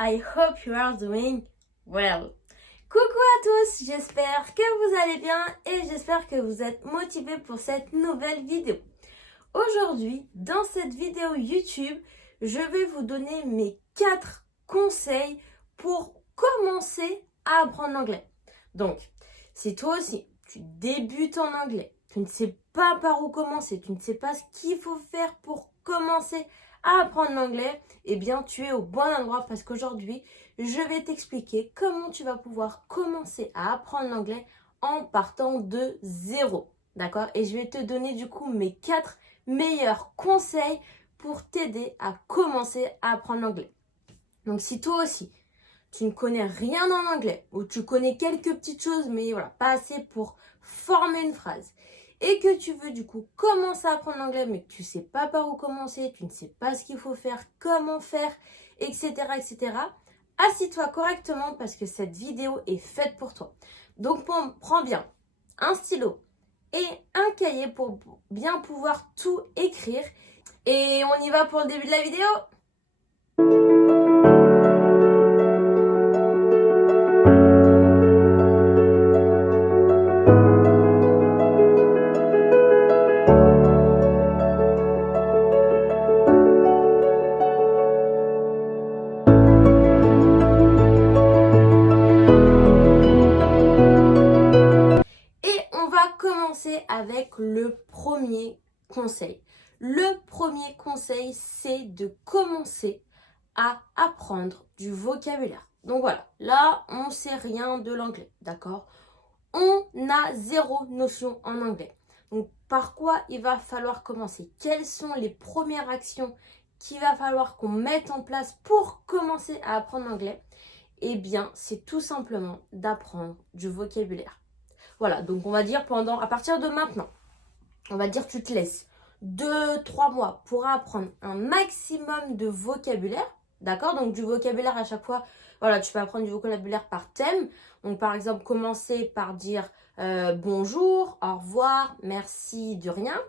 I hope you are doing well. Coucou à tous, j'espère que vous allez bien et j'espère que vous êtes motivés pour cette nouvelle vidéo. Aujourd'hui, dans cette vidéo YouTube, je vais vous donner mes 4 conseils pour commencer à apprendre l'anglais. Donc, si toi aussi, tu débutes en anglais, tu ne sais pas par où commencer, tu ne sais pas ce qu'il faut faire pour commencer à apprendre l'anglais, eh bien tu es au bon endroit parce qu'aujourd'hui, je vais t'expliquer comment tu vas pouvoir commencer à apprendre l'anglais en partant de zéro. D'accord? Et je vais te donner du coup mes 4 meilleurs conseils pour t'aider à commencer à apprendre l'anglais. Donc si toi aussi, tu ne connais rien en anglais ou tu connais quelques petites choses mais voilà, pas assez pour former une phrase et que tu veux du coup commencer à apprendre l'anglais mais que tu ne sais pas par où commencer, tu ne sais pas ce qu'il faut faire, comment faire, etc. etc. Assis-toi correctement parce que cette vidéo est faite pour toi. Donc prends bien un stylo et un cahier pour bien pouvoir tout écrire. Et on y va pour le début de la vidéo. Avec le premier conseil. Le premier conseil, c'est de commencer à apprendre du vocabulaire. Donc voilà, là, on ne sait rien de l'anglais, d'accord? On a zéro notion en anglais. Donc par quoi il va falloir commencer? Quelles sont les premières actions qu'il va falloir qu'on mette en place pour commencer à apprendre l'anglais? Eh bien, c'est tout simplement d'apprendre du vocabulaire. Voilà, donc on va dire à partir de maintenant, on va dire tu te laisses 2-3 mois pour apprendre un maximum de vocabulaire, d'accord? Donc du vocabulaire à chaque fois, voilà, tu peux apprendre du vocabulaire par thème. Donc par exemple, commencer par dire bonjour, au revoir, merci, de rien.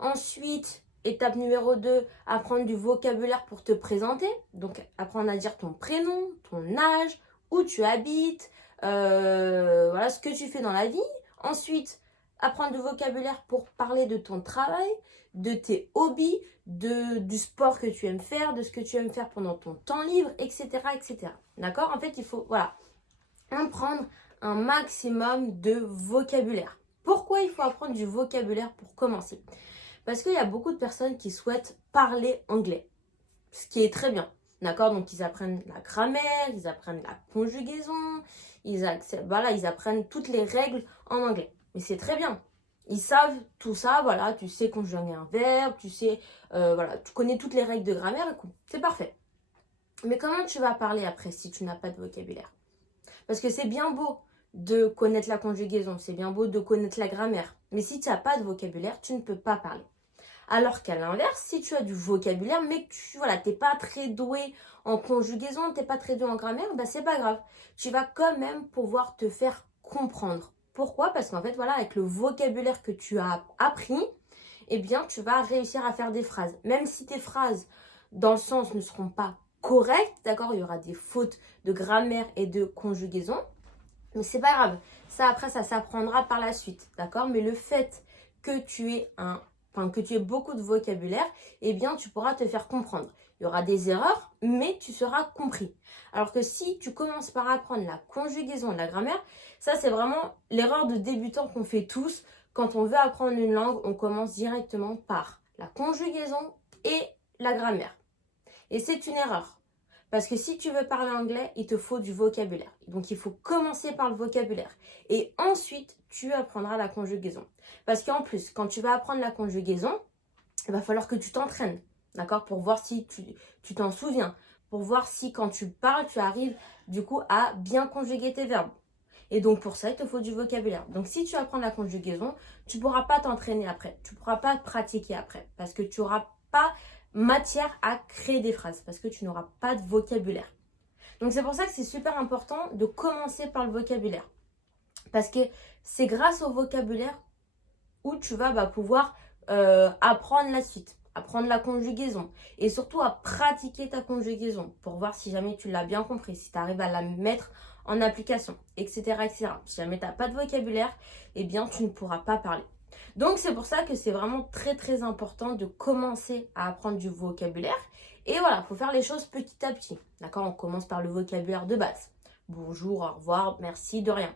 Ensuite, étape numéro 2, apprendre du vocabulaire pour te présenter. Donc apprendre à dire ton prénom, ton âge, où tu habites, voilà ce que tu fais dans la vie. Ensuite, apprendre du vocabulaire pour parler de ton travail, de tes hobbies, du sport que tu aimes faire, de ce que tu aimes faire pendant ton temps libre, etc. etc. D'accord? En fait, il faut apprendre un maximum de vocabulaire. Pourquoi il faut apprendre du vocabulaire pour commencer? Parce qu'il y a beaucoup de personnes qui souhaitent parler anglais, ce qui est très bien. D'accord? Donc, ils apprennent la grammaire, ils apprennent la conjugaison, ils apprennent toutes les règles en anglais. Mais c'est très bien. Ils savent tout ça, voilà, tu sais conjuguer un verbe, tu sais, voilà, tu connais toutes les règles de grammaire, et c'est parfait. Mais comment tu vas parler après si tu n'as pas de vocabulaire? Parce que c'est bien beau de connaître la conjugaison, c'est bien beau de connaître la grammaire. Mais si tu n'as pas de vocabulaire, tu ne peux pas parler. Alors qu'à l'inverse, si tu as du vocabulaire, mais que tu n'es pas très doué en conjugaison, tu n'es pas très doué en grammaire, bah c'est pas grave. Tu vas quand même pouvoir te faire comprendre. Pourquoi? Parce qu'en fait, voilà, avec le vocabulaire que tu as appris, eh bien, tu vas réussir à faire des phrases. Même si tes phrases, dans le sens, ne seront pas correctes, d'accord? Il y aura des fautes de grammaire et de conjugaison. Mais c'est pas grave. Ça, après, ça s'apprendra par la suite, d'accord? Mais le fait que tu aies beaucoup de vocabulaire, eh bien, tu pourras te faire comprendre. Il y aura des erreurs, mais tu seras compris. Alors que si tu commences par apprendre la conjugaison, la grammaire, ça, c'est vraiment l'erreur de débutant qu'on fait tous. Quand on veut apprendre une langue, on commence directement par la conjugaison et la grammaire. Et c'est une erreur. Parce que si tu veux parler anglais, il te faut du vocabulaire. Donc, il faut commencer par le vocabulaire. Et ensuite, tu apprendras la conjugaison. Parce qu'en plus, quand tu vas apprendre la conjugaison, il va falloir que tu t'entraînes. D'accord? Pour voir si tu t'en souviens. Pour voir si quand tu parles, tu arrives du coup à bien conjuguer tes verbes. Et donc, pour ça, il te faut du vocabulaire. Donc, si tu apprends la conjugaison, tu ne pourras pas t'entraîner après. Tu ne pourras pas pratiquer après. Parce que tu n'auras pas matière à créer des phrases parce que tu n'auras pas de vocabulaire. Donc c'est pour ça que c'est super important de commencer par le vocabulaire parce que c'est grâce au vocabulaire où tu vas pouvoir apprendre la suite. apprendre la conjugaison et surtout à pratiquer ta conjugaison pour voir si jamais tu l'as bien compris, si tu arrives à la mettre en application, etc. etc. Si jamais tu n'as pas de vocabulaire, eh bien tu ne pourras pas parler. Donc c'est pour ça que c'est vraiment très très important de commencer à apprendre du vocabulaire. Et voilà, il faut faire les choses petit à petit. D'accord? On commence par le vocabulaire de base. Bonjour, au revoir, merci, de rien.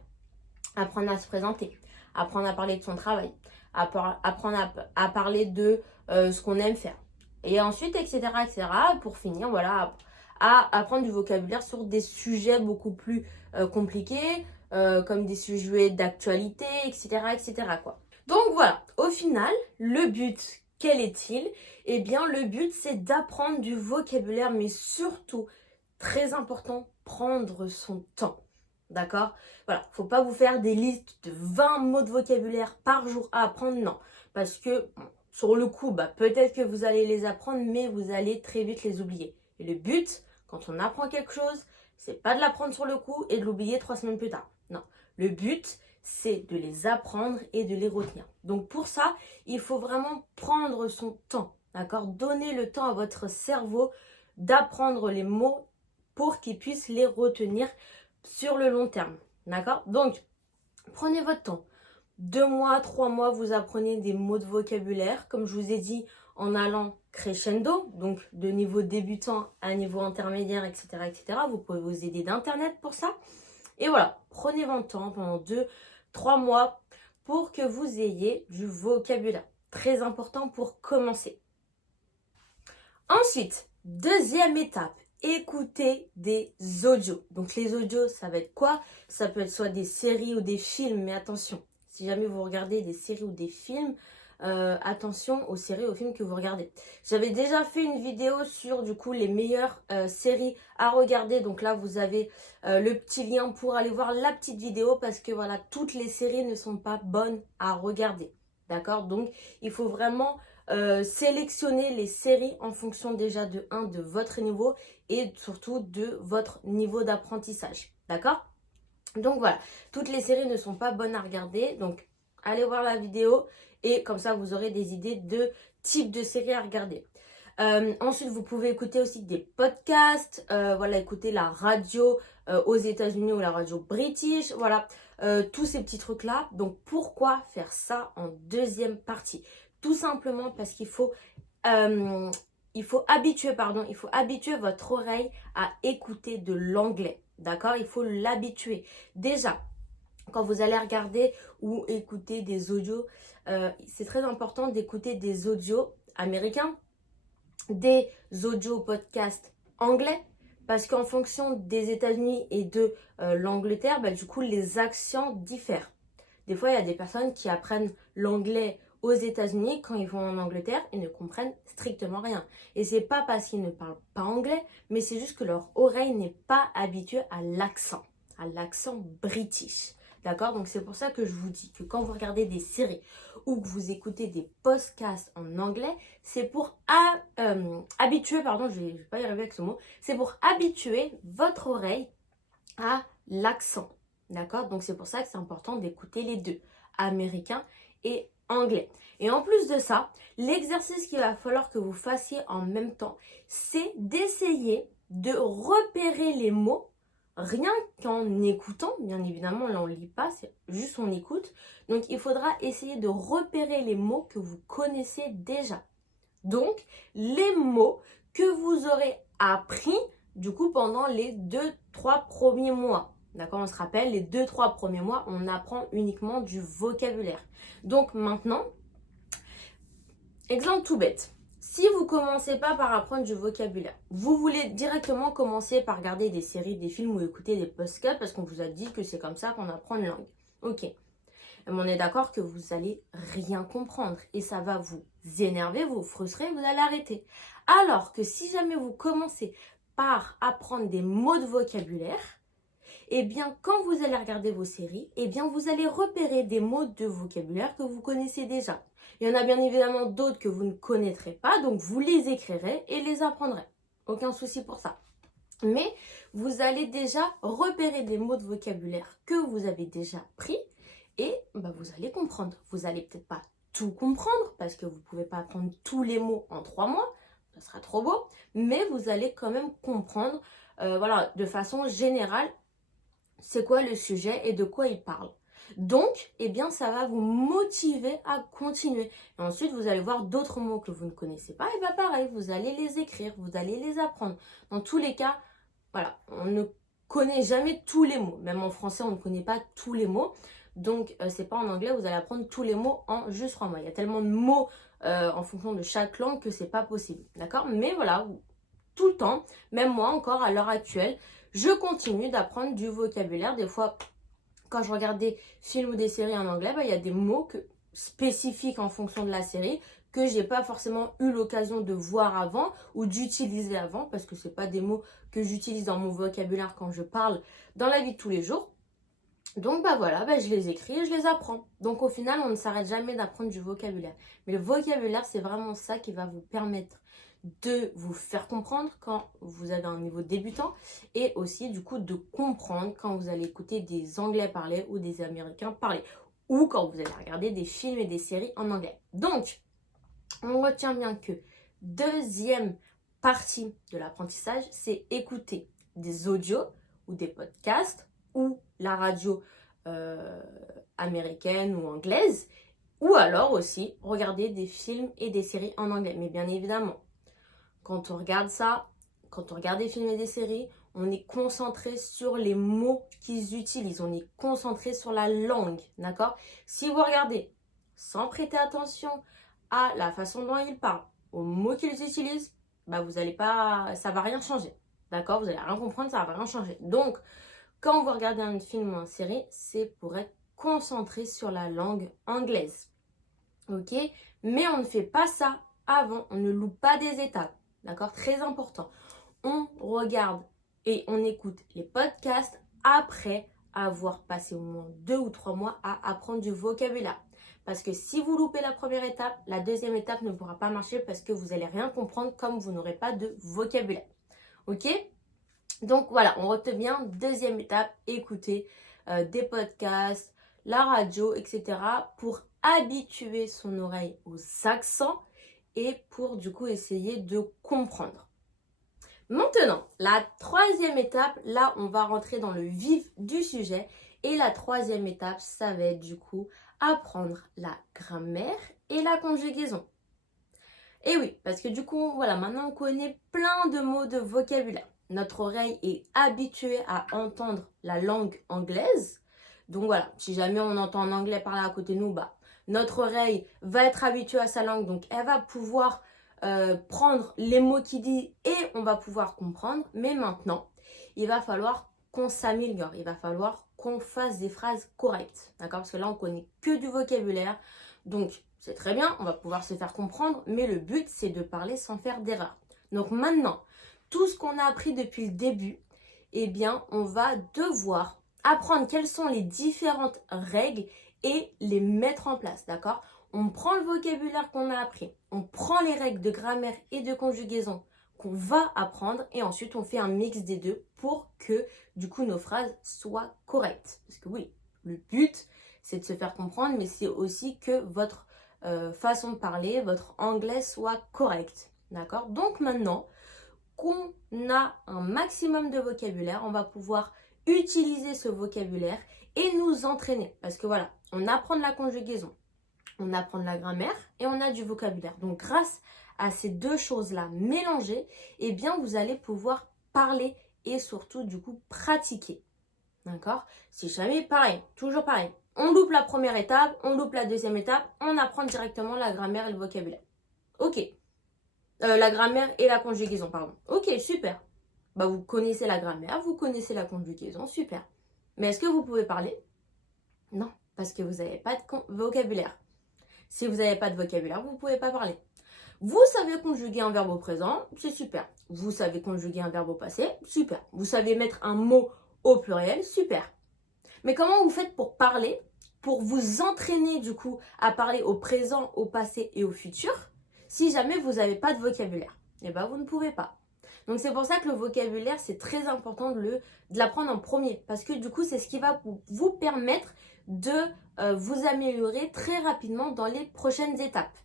Apprendre à se présenter, apprendre à parler de son travail, apprendre à parler de ce qu'on aime faire. Et ensuite, etc., etc., pour finir, voilà, à apprendre du vocabulaire sur des sujets beaucoup plus compliqués, comme des sujets d'actualité, etc., etc., quoi. Donc voilà, au final, le but, quel est-il? Eh bien, le but, c'est d'apprendre du vocabulaire, mais surtout, très important, prendre son temps. D'accord? Voilà, faut pas vous faire des listes de 20 mots de vocabulaire par jour à apprendre, non. Parce que, bon, sur le coup, peut-être que vous allez les apprendre, mais vous allez très vite les oublier. Et le but, quand on apprend quelque chose, c'est pas de l'apprendre sur le coup et de l'oublier 3 semaines plus tard. Non. Le but, c'est de les apprendre et de les retenir. Donc pour ça, il faut vraiment prendre son temps, d'accord? Donner le temps à votre cerveau d'apprendre les mots pour qu'il puisse les retenir sur le long terme, d'accord? Donc, prenez votre temps. 2 mois, 3 mois, vous apprenez des mots de vocabulaire, comme je vous ai dit, en allant crescendo, donc de niveau débutant à niveau intermédiaire, etc., etc. Vous pouvez vous aider d'internet pour ça. Et voilà, prenez votre temps pendant 2, 3 mois pour que vous ayez du vocabulaire. Très important pour commencer. Ensuite, deuxième étape, écouter des audios. Donc les audios, ça va être quoi? Ça peut être soit des séries ou des films, mais attention, si jamais vous regardez des séries ou des films, attention aux séries, aux films que vous regardez. J'avais déjà fait une vidéo sur du coup les meilleures séries à regarder. Donc là, vous avez le petit lien pour aller voir la petite vidéo parce que voilà, toutes les séries ne sont pas bonnes à regarder. D'accord? Donc, il faut vraiment sélectionner les séries en fonction déjà de votre niveau et surtout de votre niveau d'apprentissage. D'accord? Donc voilà, toutes les séries ne sont pas bonnes à regarder. Donc, allez voir la vidéo et comme ça, vous aurez des idées de type de série à regarder. Ensuite, vous pouvez écouter aussi des podcasts, voilà, écouter la radio aux États-Unis ou la radio british, voilà, tous ces petits trucs-là. Donc, pourquoi faire ça en deuxième partie? Tout simplement parce qu'il faut, il faut habituer votre oreille à écouter de l'anglais, d'accord? Il faut l'habituer. Déjà, quand vous allez regarder ou écouter des audios, c'est très important d'écouter des audios américains, des audios podcasts anglais, parce qu'en fonction des États-Unis et de l'Angleterre, du coup, les accents diffèrent. Des fois, il y a des personnes qui apprennent l'anglais aux États-Unis, quand ils vont en Angleterre, ils ne comprennent strictement rien. Et c'est pas parce qu'ils ne parlent pas anglais, mais c'est juste que leur oreille n'est pas habituée à l'accent british. D'accord? Donc c'est pour ça que je vous dis que quand vous regardez des séries ou que vous écoutez des podcasts en anglais, c'est pour habituer, pardon, je vais pas y arriver avec ce mot, c'est pour habituer votre oreille à l'accent. D'accord? Donc c'est pour ça que c'est important d'écouter les deux, américain et anglais. Et en plus de ça, l'exercice qu'il va falloir que vous fassiez en même temps, c'est d'essayer de repérer les mots rien qu'en écoutant. Bien évidemment, là on ne lit pas, c'est juste on écoute. Donc il faudra essayer de repérer les mots que vous connaissez déjà. Donc les mots que vous aurez appris du coup pendant les 2-3 premiers mois. D'accord, on se rappelle, les 2-3 premiers mois, on apprend uniquement du vocabulaire. Donc maintenant, exemple tout bête. Si vous ne commencez pas par apprendre du vocabulaire, vous voulez directement commencer par regarder des séries, des films ou écouter des podcasts parce qu'on vous a dit que c'est comme ça qu'on apprend une langue. Ok. Mais on est d'accord que vous n'allez rien comprendre et ça va vous énerver, vous frustrer, vous allez arrêter. Alors que si jamais vous commencez par apprendre des mots de vocabulaire, eh bien, quand vous allez regarder vos séries, eh bien, vous allez repérer des mots de vocabulaire que vous connaissez déjà. Il y en a bien évidemment d'autres que vous ne connaîtrez pas, donc vous les écrirez et les apprendrez. Aucun souci pour ça. Mais vous allez déjà repérer des mots de vocabulaire que vous avez déjà pris et vous allez comprendre. Vous n'allez peut-être pas tout comprendre parce que vous ne pouvez pas apprendre tous les mots en 3 mois, ça sera trop beau, mais vous allez quand même comprendre voilà, de façon générale c'est quoi le sujet et de quoi il parle. Donc, eh bien, ça va vous motiver à continuer. Et ensuite, vous allez voir d'autres mots que vous ne connaissez pas. Et bien, pareil, vous allez les écrire, vous allez les apprendre. Dans tous les cas, voilà, on ne connaît jamais tous les mots. Même en français, on ne connaît pas tous les mots. Donc, c'est pas en anglais, vous allez apprendre tous les mots en juste 3 mois. Il y a tellement de mots en fonction de chaque langue que c'est pas possible. D'accord? Mais voilà, tout le temps, même moi encore à l'heure actuelle, je continue d'apprendre du vocabulaire. Des fois, quand je regarde des films ou des séries en anglais, il y a des mots spécifiques en fonction de la série que j'ai pas forcément eu l'occasion de voir avant ou d'utiliser avant parce que c'est pas des mots que j'utilise dans mon vocabulaire quand je parle dans la vie de tous les jours. Donc voilà, je les écris et je les apprends. Donc au final, on ne s'arrête jamais d'apprendre du vocabulaire. Mais le vocabulaire, c'est vraiment ça qui va vous permettre de vous faire comprendre quand vous avez un niveau débutant et aussi du coup de comprendre quand vous allez écouter des Anglais parler ou des Américains parler ou quand vous allez regarder des films et des séries en anglais. Donc, on retient bien que deuxième partie de l'apprentissage, c'est écouter des audios ou des podcasts ou la radio américaine ou anglaise ou alors aussi regarder des films et des séries en anglais. Mais bien évidemment, quand on regarde ça, quand on regarde des films et des séries, on est concentré sur les mots qu'ils utilisent. On est concentré sur la langue, d'accord? Si vous regardez sans prêter attention à la façon dont ils parlent, aux mots qu'ils utilisent, vous allez pas, ça va rien changer, d'accord? Vous allez rien comprendre, ça va rien changer. Donc, quand vous regardez un film ou une série, c'est pour être concentré sur la langue anglaise, ok? Mais on ne fait pas ça avant, on ne loupe pas des étapes. D'accord? Très important. On regarde et on écoute les podcasts après avoir passé au moins 2 ou 3 mois à apprendre du vocabulaire. Parce que si vous loupez la première étape, la deuxième étape ne pourra pas marcher parce que vous n'allez rien comprendre comme vous n'aurez pas de vocabulaire. Ok? Donc voilà, on retient bien, deuxième étape, écouter des podcasts, la radio, etc. pour habituer son oreille aux accents et pour du coup essayer de comprendre. Maintenant, la troisième étape, là on va rentrer dans le vif du sujet et la troisième étape, ça va être du coup apprendre la grammaire et la conjugaison. Et oui, parce que du coup, voilà, maintenant on connaît plein de mots de vocabulaire. Notre oreille est habituée à entendre la langue anglaise. Donc voilà, si jamais on entend un anglais parler à côté de nous, notre oreille va être habituée à sa langue, donc elle va pouvoir prendre les mots qu'il dit et on va pouvoir comprendre. Mais maintenant, il va falloir qu'on s'améliore, il va falloir qu'on fasse des phrases correctes, d'accord? Parce que là, on connaît que du vocabulaire, donc c'est très bien, on va pouvoir se faire comprendre, mais le but, c'est de parler sans faire d'erreur. Donc maintenant, tout ce qu'on a appris depuis le début, eh bien, on va devoir apprendre quelles sont les différentes règles et les mettre en place, d'accord? On prend le vocabulaire qu'on a appris, on prend les règles de grammaire et de conjugaison qu'on va apprendre et ensuite on fait un mix des deux pour que du coup nos phrases soient correctes. Parce que oui, le but c'est de se faire comprendre, mais c'est aussi que votre façon de parler, votre anglais soit correct, d'accord? Donc maintenant qu'on a un maximum de vocabulaire, on va pouvoir utiliser ce vocabulaire et nous entraîner. Parce que voilà, on apprend de la conjugaison, on apprend de la grammaire et on a du vocabulaire. Donc grâce à ces deux choses-là mélangées, eh bien vous allez pouvoir parler et surtout du coup pratiquer. D'accord? Si jamais, pareil, toujours pareil. On loupe la première étape, on loupe la deuxième étape, on apprend directement la grammaire et le vocabulaire. Ok. La grammaire et la conjugaison, pardon. Ok, super. Vous connaissez la grammaire, vous connaissez la conjugaison, super. Mais est-ce que vous pouvez parler? Non, parce que vous n'avez pas de vocabulaire. Si vous n'avez pas de vocabulaire, vous ne pouvez pas parler. Vous savez conjuguer un verbe au présent, c'est super. Vous savez conjuguer un verbe au passé, super. Vous savez mettre un mot au pluriel, super. Mais comment vous faites pour parler, pour vous entraîner du coup à parler au présent, au passé et au futur, si jamais vous n'avez pas de vocabulaire? Eh bien, vous ne pouvez pas. Donc, c'est pour ça que le vocabulaire, c'est très important de l'apprendre en premier. Parce que du coup, c'est ce qui va vous permettre de vous améliorer très rapidement dans les prochaines étapes.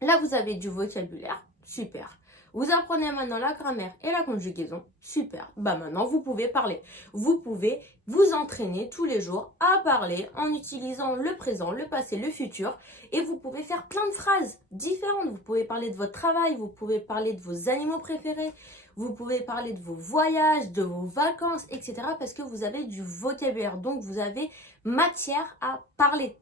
Là, vous avez du vocabulaire, super. Vous apprenez maintenant la grammaire et la conjugaison, super. Bah maintenant, vous pouvez parler. Vous pouvez vous entraîner tous les jours à parler en utilisant le présent, le passé, le futur. Et vous pouvez faire plein de phrases différentes. Vous pouvez parler de votre travail, vous pouvez parler de vos animaux préférés, vous pouvez parler de vos voyages, de vos vacances, etc. Parce que vous avez du vocabulaire, donc vous avez matière à parler.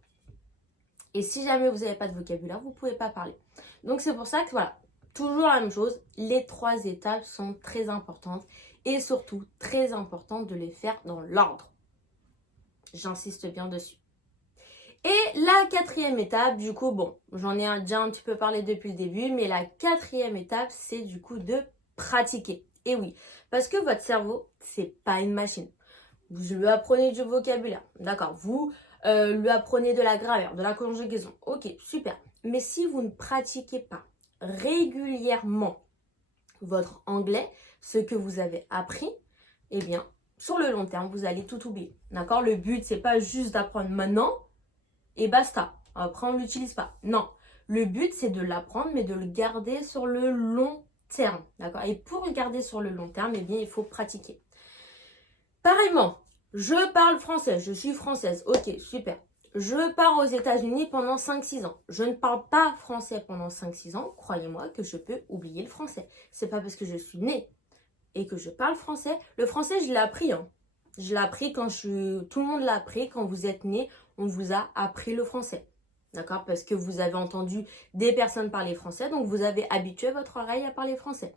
Et si jamais vous n'avez pas de vocabulaire, vous ne pouvez pas parler. Donc c'est pour ça que voilà, toujours la même chose, les 3 étapes sont très importantes et surtout très importantes de les faire dans l'ordre. J'insiste bien dessus. Et la 4e étape, du coup, bon, j'en ai déjà un petit peu parlé depuis le début, mais la 4e étape, c'est du coup de pratiquer. Et oui, parce que votre cerveau, c'est pas une machine. Vous lui apprenez du vocabulaire, d'accord, vous lui apprenez de la grammaire, de la conjugaison, ok, super. Mais si vous ne pratiquez pas régulièrement votre anglais, ce que vous avez appris, eh bien, sur le long terme, vous allez tout oublier, d'accord. Le but, c'est pas juste d'apprendre maintenant et basta. Après, on ne l'utilise pas. Non, le but, c'est de l'apprendre, mais de le garder sur le long terme, d'accord. Et pour le garder sur le long terme, eh bien, il faut pratiquer. Pareillement, je parle français, je suis française, ok, super. Je pars aux États-Unis pendant 5-6 ans. Je ne parle pas français pendant 5-6 ans. Croyez-moi que je peux oublier le français. C'est pas parce que je suis née et que je parle français. Le français, je l'ai appris. Je l'ai appris quand tout le monde l'a appris. Quand vous êtes né, on vous a appris le français. D'accord? Parce que vous avez entendu des personnes parler français. Donc, vous avez habitué votre oreille à parler français.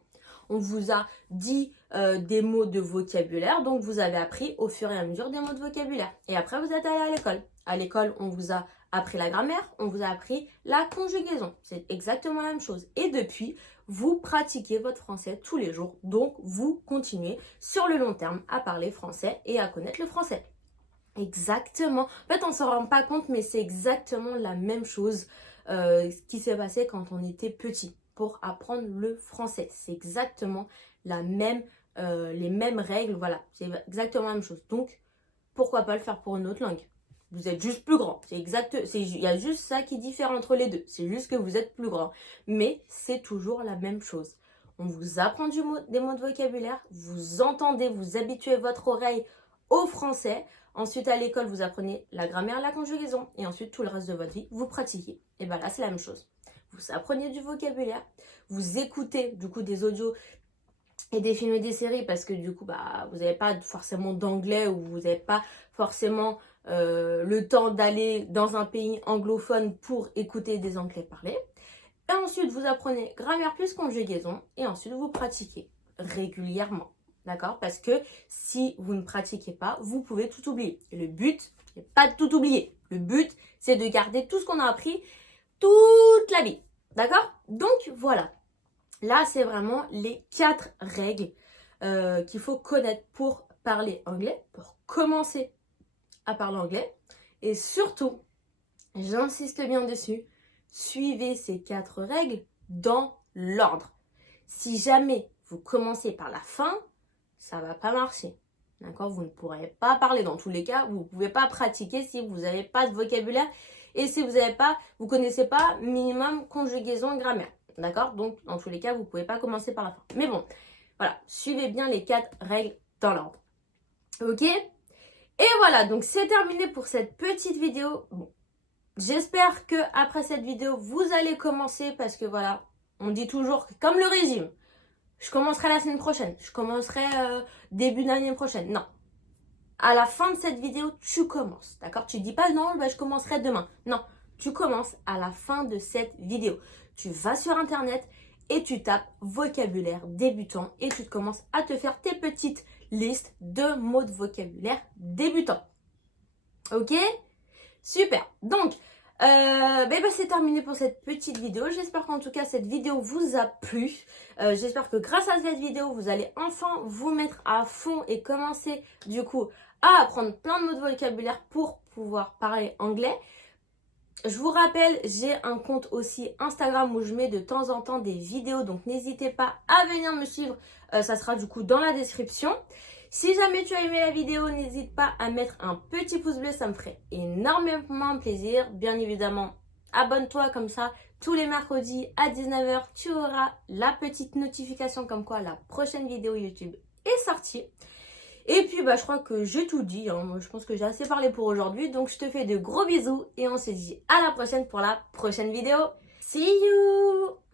On vous a dit des mots de vocabulaire, donc vous avez appris au fur et à mesure des mots de vocabulaire. Et après, vous êtes allé à l'école. À l'école, on vous a appris la grammaire, on vous a appris la conjugaison. C'est exactement la même chose. Et depuis, vous pratiquez votre français tous les jours. Donc, vous continuez sur le long terme à parler français et à connaître le français. Exactement. En fait, on ne s'en rend pas compte, mais c'est exactement la même chose qui s'est passé quand on était petit. Pour apprendre le français. C'est exactement les mêmes règles, voilà, c'est exactement la même chose. Donc, pourquoi pas le faire pour une autre langue? Vous êtes juste plus grand. Il y a juste ça qui diffère entre les deux. C'est juste que vous êtes plus grand. Mais c'est toujours la même chose. On vous apprend des mots de vocabulaire, vous entendez, vous habituez votre oreille au français. Ensuite, à l'école, vous apprenez la grammaire, la conjugaison. Et ensuite, tout le reste de votre vie, vous pratiquez. Et bien là, c'est la même chose. Vous apprenez du vocabulaire, vous écoutez du coup des audios et des films et des séries parce que du coup vous n'avez pas forcément d'anglais ou vous n'avez pas forcément le temps d'aller dans un pays anglophone pour écouter des anglais parler. Et ensuite vous apprenez grammaire plus conjugaison et ensuite vous pratiquez régulièrement, d'accord? Parce que si vous ne pratiquez pas, vous pouvez tout oublier. Et le but, c'est pas de tout oublier. Le but, c'est de garder tout ce qu'on a appris toute la vie, d'accord? Donc voilà, là c'est vraiment les 4 règles qu'il faut connaître pour parler anglais, pour commencer à parler anglais. Et surtout, j'insiste bien dessus, suivez ces 4 règles dans l'ordre. Si jamais vous commencez par la fin, ça va pas marcher. D'accord? Vous ne pourrez pas parler. Dans tous les cas, vous ne pouvez pas pratiquer si vous n'avez pas de vocabulaire et si vous ne connaissez pas minimum conjugaison et grammaire. D'accord? Donc, dans tous les cas, vous ne pouvez pas commencer par la fin. Mais bon, voilà, suivez bien les 4 règles dans l'ordre. Ok? Et voilà, donc c'est terminé pour cette petite vidéo. Bon, j'espère que après cette vidéo, vous allez commencer parce que voilà, on dit toujours que comme le régime, je commencerai la semaine prochaine, je commencerai début d'année prochaine. Non. À la fin de cette vidéo, tu commences, d'accord? Tu dis pas non, je commencerai demain. Non, tu commences à la fin de cette vidéo. Tu vas sur internet et tu tapes vocabulaire débutant et tu commences à te faire tes petites listes de mots de vocabulaire débutant. Ok? Super. Donc, c'est terminé pour cette petite vidéo. J'espère qu'en tout cas cette vidéo vous a plu. J'espère que grâce à cette vidéo, vous allez enfin vous mettre à fond et commencer du coup à apprendre plein de mots de vocabulaire pour pouvoir parler anglais. Je vous rappelle, j'ai un compte aussi Instagram où je mets de temps en temps des vidéos. Donc n'hésitez pas à venir me suivre. Ça sera du coup dans la description. Si jamais tu as aimé la vidéo, n'hésite pas à mettre un petit pouce bleu, ça me ferait énormément plaisir. Bien évidemment, abonne-toi comme ça. Tous les mercredis à 19h, tu auras la petite notification comme quoi la prochaine vidéo YouTube est sortie. Et puis je crois que j'ai tout dit, hein. Moi, je pense que j'ai assez parlé pour aujourd'hui. Donc je te fais de gros bisous et on se dit à la prochaine pour la prochaine vidéo. See you!